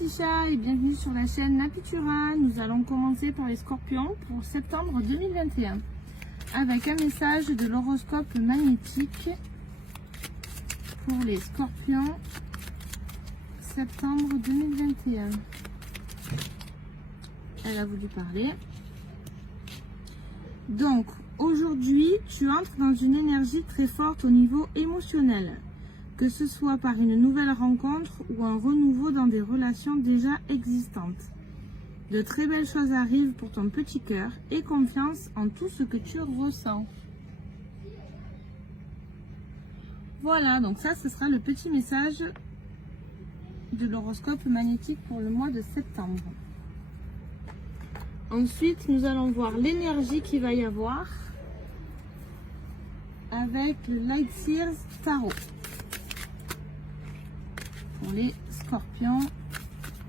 petits chats et bienvenue sur la chaîne Napitura. Nous allons commencer par les scorpions pour septembre 2021 avec un message de l'horoscope magnétique pour les scorpions septembre 2021. Elle a voulu parler. Donc aujourd'hui tu entres dans une énergie très forte au niveau émotionnel, que ce soit par une nouvelle rencontre ou un renouveau dans des relations déjà existantes. De très belles choses arrivent pour ton petit cœur et confiance en tout ce que tu ressens. Voilà, donc ça ce sera le petit message de l'horoscope magnétique pour le mois de septembre. Ensuite, nous allons voir l'énergie qu'il va y avoir avec le Light Sears Tarot. Pour les scorpions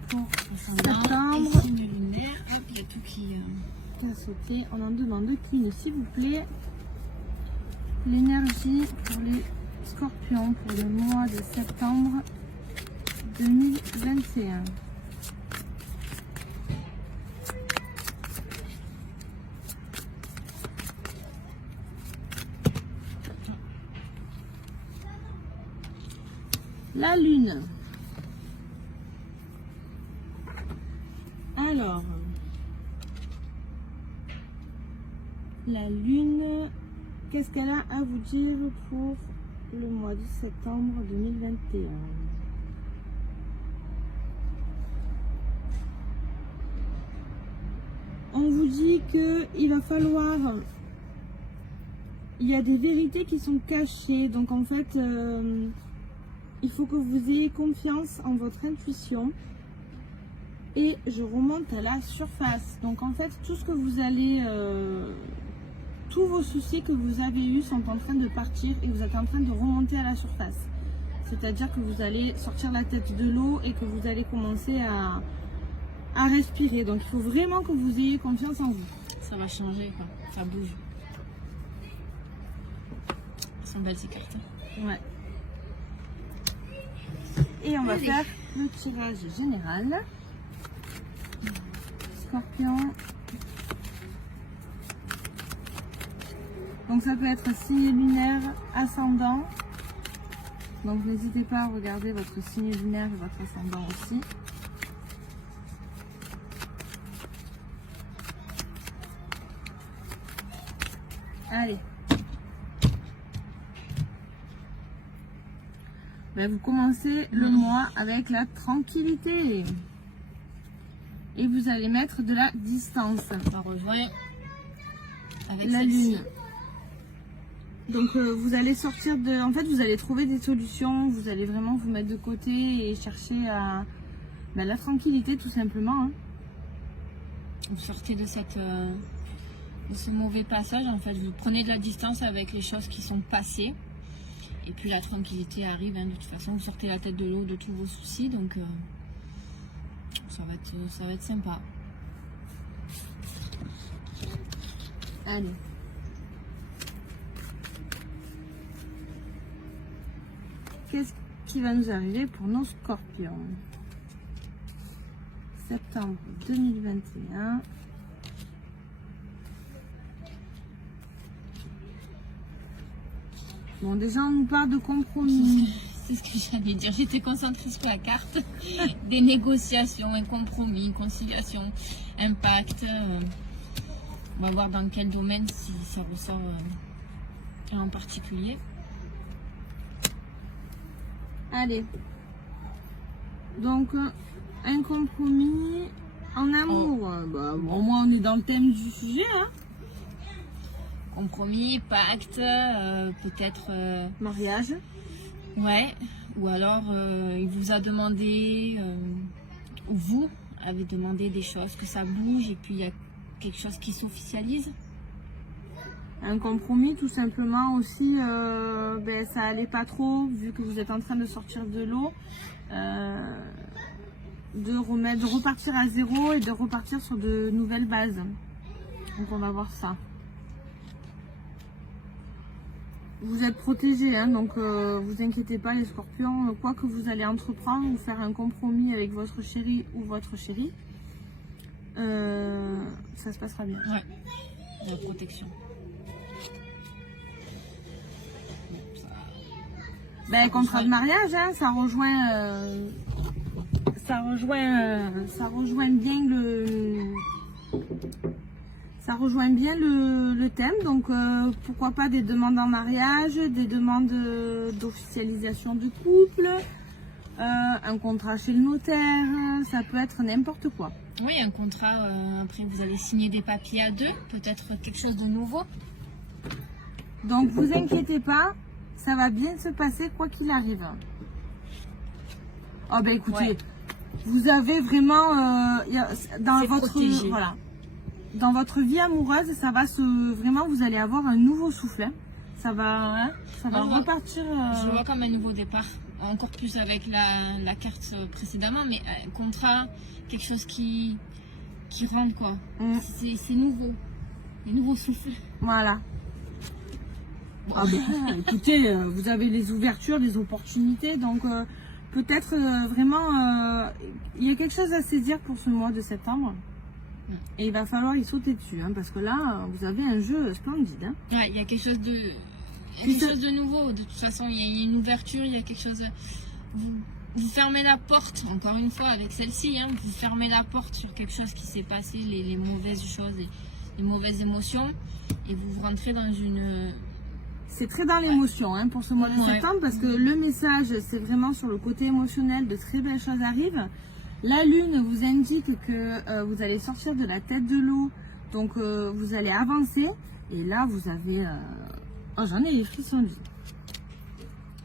pour septembre. Signe lunaire, hop, il y a tout qui a sauté. On en demande qu'une, s'il vous plaît. L'énergie pour les scorpions pour le mois de septembre 2021. La lune. Alors, la lune, qu'est-ce qu'elle a à vous dire pour le mois de septembre 2021? On vous dit que il va falloir, il y a des vérités qui sont cachées, donc en fait il faut que vous ayez confiance en votre intuition. Et je remonte à la surface. Donc en fait, tout ce que vous allez, tous vos soucis que vous avez eus sont en train de partir et vous êtes en train de remonter à la surface. C'est-à-dire que vous allez sortir la tête de l'eau et que vous allez commencer à respirer. Donc il faut vraiment que vous ayez confiance en vous. ça va changer, quoi. Ça bouge. Ça belle ces cartes. Ouais. Et on va faire le tirage général. Scorpion. Donc ça peut être signe lunaire, ascendant. Donc n'hésitez pas à regarder votre signe lunaire et votre ascendant aussi. Allez. Ben, vous commencez le mois avec la tranquillité. Et vous allez mettre de la distance. Ça rejoint avec la lune. Donc vous allez sortir de... En fait, vous allez trouver des solutions. Vous allez vraiment vous mettre de côté et chercher à la tranquillité tout simplement. Hein. Vous sortez de ce mauvais passage. En fait, vous prenez de la distance avec les choses qui sont passées. Et puis la tranquillité arrive. Hein. De toute façon, vous sortez la tête de l'eau de tous vos soucis. Donc... ça va être sympa. Allez. Qu'est-ce qui va nous arriver pour nos scorpions? Septembre 2021. Bon, déjà, on nous parle de compromis. C'est ce que j'allais dire. J'étais concentrée sur la carte. Des négociations, un compromis, conciliation, impact. On va voir dans quel domaine si ça ressort en particulier. Allez. Donc, un compromis en amour. Bah, bon, au moins, on est dans le thème du sujet. Hein. Compromis, pacte, peut-être... mariage. Ouais, ou alors il vous a demandé, ou vous avez demandé des choses, que ça bouge et puis il y a quelque chose qui s'officialise. Un compromis tout simplement aussi, ça allait pas trop vu que vous êtes en train de sortir de l'eau, de repartir à zéro et de repartir sur de nouvelles bases. Donc on va voir ça. vous êtes protégés, hein, donc vous inquiétez pas les scorpions, quoi que vous allez entreprendre ou faire un compromis avec votre chéri ou votre chérie, ça se passera bien. Ouais, la protection. Ben, contrat de mariage, hein, ça rejoint bien le thème. Donc pourquoi pas des demandes en mariage, des demandes d'officialisation du couple, un contrat chez le notaire, ça peut être n'importe quoi. Oui, un contrat, après vous allez signer des papiers à deux, peut-être quelque chose de nouveau. Donc vous inquiétez pas, ça va bien se passer quoi qu'il arrive. Oh ben écoutez, Ouais. vous avez vraiment dans C'est votre protégé. voilà, dans votre vie amoureuse, ça va vraiment vous allez avoir un nouveau souffle. Hein. Ça va Moi, je vois- repartir. Je le vois comme un nouveau départ, encore plus avec la carte précédemment, mais un contrat, quelque chose qui rentre quoi. Mm. C'est nouveau, un nouveau souffle. Voilà. Bon. Ah ben, écoutez, vous avez les ouvertures, les opportunités, donc peut-être vraiment il y a quelque chose à saisir pour ce mois de septembre. Mm. Et il va falloir y sauter dessus, hein, parce que là, vous avez un jeu splendide. Hein. Ouais, il y a quelque chose de nouveau. De toute façon, il y a une ouverture, il y a quelque chose. Vous fermez la porte, encore une fois, avec celle-ci, hein, vous fermez la porte sur quelque chose qui s'est passé, les mauvaises choses, les mauvaises émotions, et vous rentrez dans une. C'est très dans l'émotion hein, pour ce mois de Ouais. septembre, parce que le message, c'est vraiment sur le côté émotionnel, de très belles choses arrivent. La lune vous indique que vous allez sortir de la tête de l'eau, donc vous allez avancer, et là vous avez... Oh, j'en ai les frissons de vie.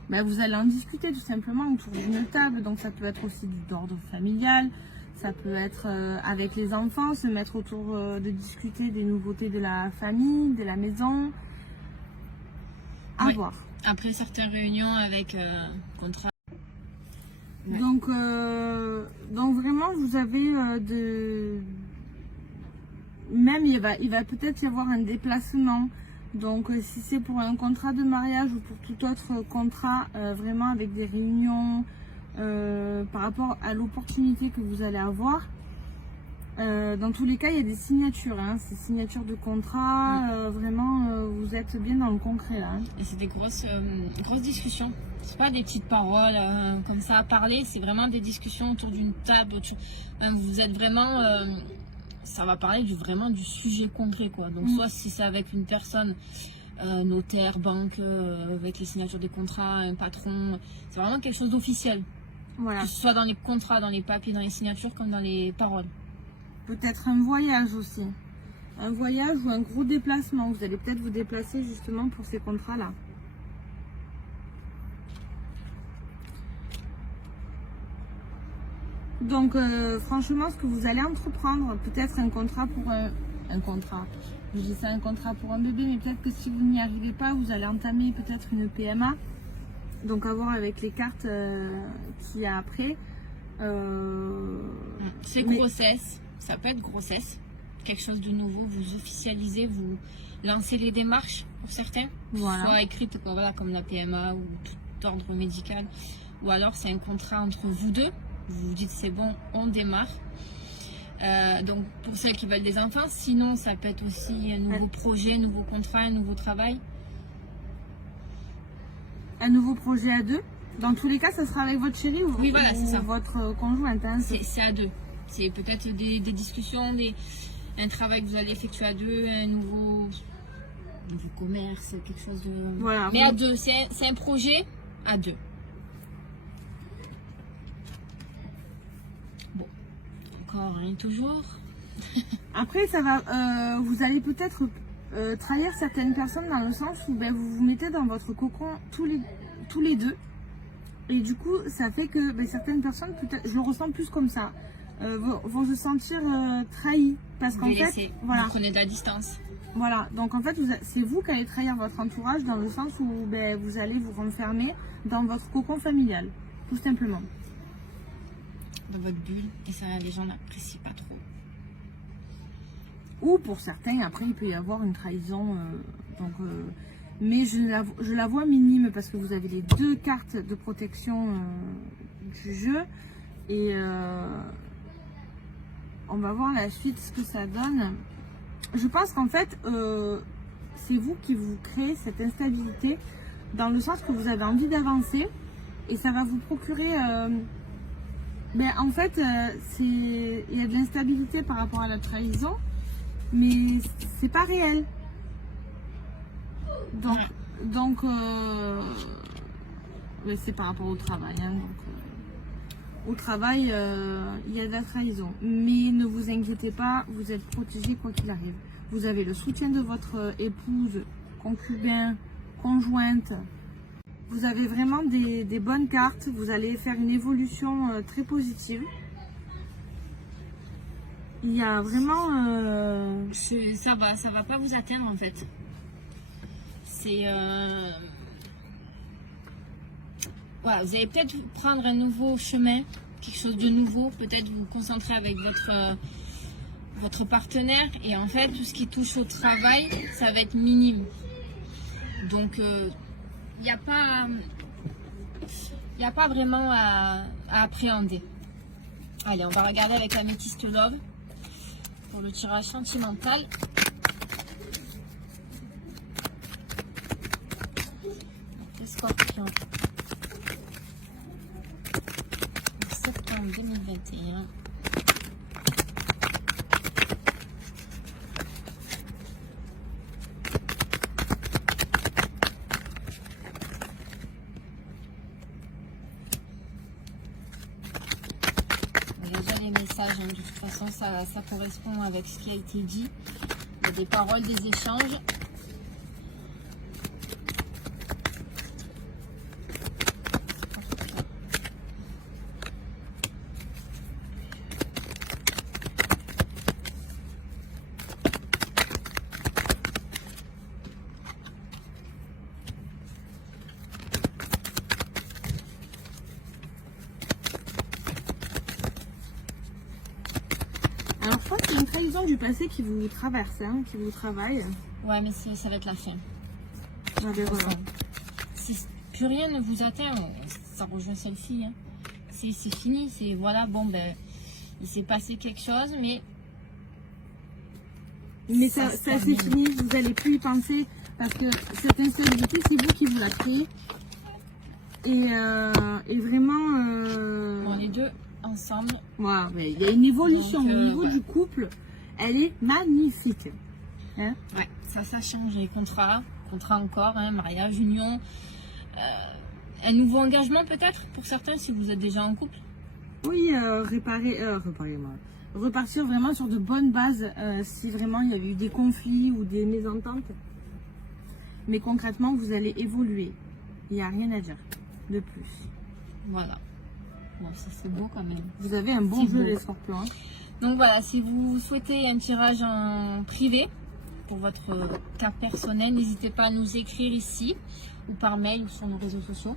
Ben, vous allez en discuter tout simplement autour d'une table, donc ça peut être aussi d'ordre familial, ça peut être avec les enfants, se mettre autour de discuter des nouveautés de la famille, de la maison. À Ouais. voir. Après certaines réunions avec contrat. Ouais. Donc vraiment, vous avez même il va peut-être y avoir un déplacement. Donc si c'est pour un contrat de mariage ou pour tout autre contrat, vraiment avec des réunions par rapport à l'opportunité que vous allez avoir. Dans tous les cas, il y a des signatures, hein, ces signatures de contrat, vraiment vous êtes bien dans le concret là. Hein. Et c'est des grosses discussions. C'est pas des petites paroles comme ça à parler, c'est vraiment des discussions autour d'une table. Vous êtes vraiment. Ça va parler vraiment du sujet concret quoi. Donc soit si c'est avec une personne, notaire, banque, avec les signatures des contrats, un patron, c'est vraiment quelque chose d'officiel. Voilà. Que ce soit dans les contrats, dans les papiers, dans les signatures, comme dans les paroles. Peut-être un voyage aussi. Un voyage ou un gros déplacement. Vous allez peut-être vous déplacer justement pour ces contrats-là. Donc franchement, ce que vous allez entreprendre, peut-être un contrat pour un contrat. Je dis ça, un contrat pour un bébé, mais peut-être que si vous n'y arrivez pas, vous allez entamer peut-être une PMA. Donc à voir avec les cartes qu'il y a après. C'est grossesse, ça peut être grossesse, quelque chose de nouveau, vous officialisez, vous lancez les démarches pour certains, Voilà. soit écrites voilà, comme la PMA ou tout ordre médical, ou alors c'est un contrat entre vous deux, vous vous dites c'est bon, on démarre. Donc pour celles qui veulent des enfants, sinon ça peut être aussi un nouveau projet, un nouveau contrat, un nouveau travail. Un nouveau projet à deux. Dans tous les cas, ça sera avec votre chéri ou, Oui, voilà, c'est ça. votre conjointe. Hein, C'est à deux. C'est peut-être des discussions, un travail que vous allez effectuer à deux, un nouveau commerce, quelque chose de... Voilà. Mais à deux, c'est un projet à deux. Bon, encore rien toujours. Après, ça va. Vous allez peut-être trahir certaines personnes dans le sens où ben, vous vous mettez dans votre cocon tous les deux. Et du coup, ça fait que ben, certaines personnes, peut-être, je le ressens plus comme ça, vont se sentir trahies. Parce qu'en fait, voilà. Vous prenez de la distance. Voilà, donc en fait, c'est vous qui allez trahir votre entourage dans le sens où ben, vous allez vous renfermer dans votre cocon familial, tout simplement. Dans votre bulle. Et ça, les gens n'apprécient pas trop. Ou pour certains, après, il peut y avoir une trahison. Donc, mais je la vois minime parce que vous avez les 2 cartes de protection du jeu. Et on va voir la suite ce que ça donne. Je pense qu'en fait, c'est vous qui vous créez cette instabilité dans le sens que vous avez envie d'avancer et ça va vous procurer... en fait, il y a de l'instabilité par rapport à la trahison, mais c'est pas réel. Donc c'est par rapport au travail. Hein, au travail, il y a de la trahison. Mais ne vous inquiétez pas, vous êtes protégé quoi qu'il arrive. Vous avez le soutien de votre épouse, concubin, conjointe. Vous avez vraiment des bonnes cartes. Vous allez faire une évolution très positive. Il y a vraiment... Ça va pas vous atteindre en fait. C'est... Voilà, vous allez peut-être prendre un nouveau chemin, quelque chose de nouveau, peut-être vous concentrer avec votre partenaire et en fait tout ce qui touche au travail, ça va être minime. Donc il n'y a pas vraiment à appréhender. Allez, on va regarder avec Amethyst Love pour le tirage sentimental. Les Scorpions. Septembre 2021. Déjà les messages, hein, de toute façon ça correspond avec ce qui a été dit. Il y a des paroles, des échanges. Alors je crois qu'il y a une trahison du passé qui vous traverse, hein, qui vous travaille. Ouais, mais ça va être la fin. Voilà. Si plus rien ne vous atteint, ça rejoint celle-ci. Hein. C'est fini. C'est voilà, bon ben, il s'est passé quelque chose, mais ça c'est fini. Vous n'allez plus y penser parce que cette instabilité, c'est vous qui vous la créez. Et vraiment. bon, les deux ensemble. Voilà, mais il y a une évolution donc, au niveau voilà. du couple. Elle est magnifique. Hein? Ouais, ça change les contrats encore, hein, mariage, union, un nouveau engagement peut-être pour certains si vous êtes déjà en couple. Oui, repartir vraiment sur de bonnes bases si vraiment il y avait eu des conflits ou des mésententes. Mais concrètement, vous allez évoluer. Il n'y a rien à dire de plus. Voilà. Bon, ça c'est beau quand même. Vous avez un bon C'est jeu, beau. les scorpions. Hein. Donc voilà, si vous souhaitez un tirage en privé pour votre cas personnel, n'hésitez pas à nous écrire ici ou par mail ou sur nos réseaux sociaux.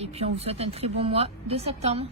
Et puis on vous souhaite un très bon mois de septembre.